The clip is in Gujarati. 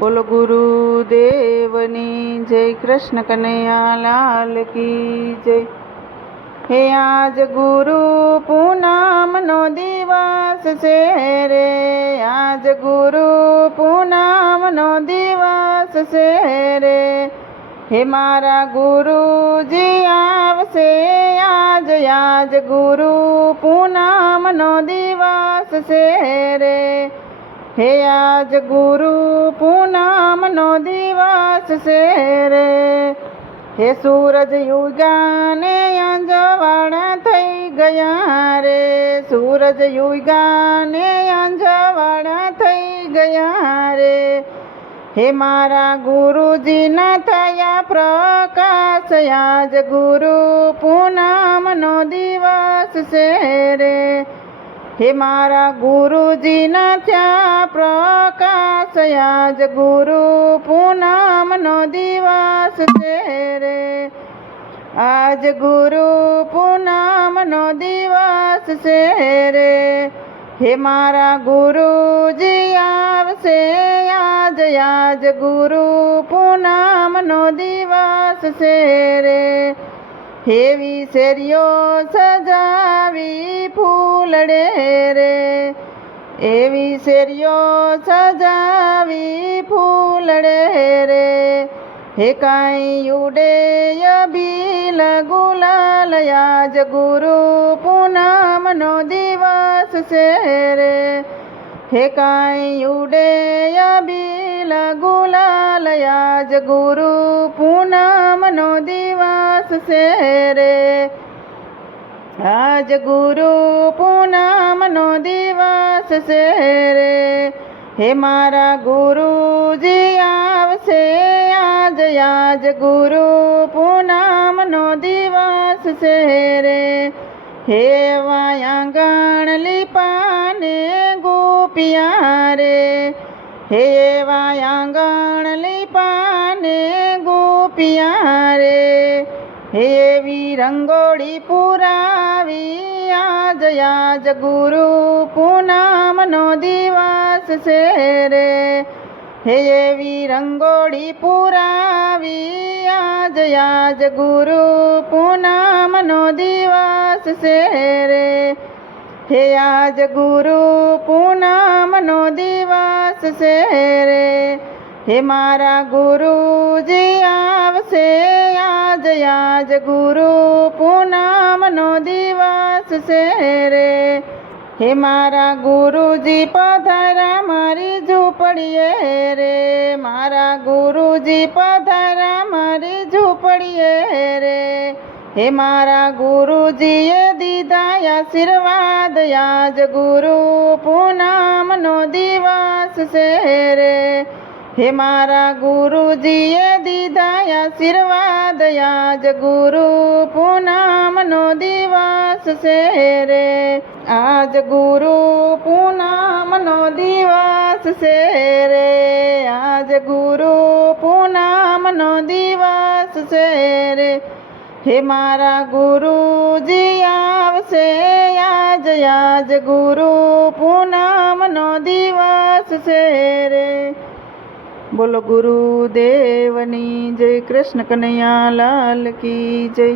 બોલો ગુરુદેવની જય કૃષ્ણ કનૈયા લાલ કી જય. હે આજ ગુરુ પૂનમનો દિવસ છે રે. આજ ગુરુ પૂનમનો દિવસ છે રે. હે મારા ગુરુજી આવશે આજ આજ ગુરુ પૂનમનો દિવસ છે રે. હે આજ ગુરુ પૂનમનો દિવસ છે રે હે સૂરજ યુગાને અંજવાળા થઈ ગયા રે સૂરજ યુગાને અંજવાળા થઈ ગયા રે હે મારા ગુરુજીના થયા પ્રકાશ આજ ગુરુ પૂનમનો દિવસ છે રે હે મારા ગુરુજીના થયા પ્રકાશ આજ ગુરુ પૂનમનો દિવસ છે રે. આજ ગુરુ પૂનમનો દિવસ છે રે. હે મારા ગુરુજી, આવશે આજ આજ ગુરુ પૂનમનો દિવસ છે રે. હેવી શેરીઓ સજાવી ફૂલડે રે એવી શેરીઓ સજાવી ફૂલડે રે હે કાંઈ ઉડે અબીલ ગુલાલ આજ ગુરુ પૂનમનો દિવસ છે રે હે કાંઈ ઉડે અબીલ ગુલાલ આજ ગુરુ પૂનમનો દિવસ છે રે આજ ગુરુ પૂનમનો દિવસ છે રે હે મારા ગુરુજી, આવશે આજ આજ ગુરુ પૂનમનો દિવસ છે રે હે વાયાંગણ લીપાને ગોપિયા રે હે વાયાંગણ લીપાને ગોપિયા એવી રંગોળી પુરાવી, આજ આજ ગુરુ પૂનમનો દિવસ છે રે. હે એવી રંગોળી પુરાવી, આજ આજ ગુરુ પૂનમનો દિવસ છે રે. હે આજ ગુરુ પૂનમનો દિવસ છે રે. હે મારા ગુરુજી આવશે આજ આજ ગુરુ પૂનમનો દિવસ છે રે હે મારા ગુરુજી, પધારા મારી ઝૂંપડીએ રે. મારા ગુરુજી, પધારા મારી ઝૂંપડીએ રે. હે મારા ગુરુજીએ દીધા આશીર્વાદ, આજ ગુરુ પૂનમનો દિવસ છે રે હે મારા ગુરુજીએ દીધા આશીર્વાદ યાજ ગુરુ પૂનમનો દિવસ છે રે. આજ ગુરુ પૂનમનો દિવસ છે રે. આજ ગુરુ પૂનમનો દિવસ છે રે. હે મારા ગુરુજી આવશે આજ યાજ ગુરુ પૂનમનો દિવસ છે રે. બોલો ગુરુદેવની જય કૃષ્ણ કનૈયા લાલ કી જય.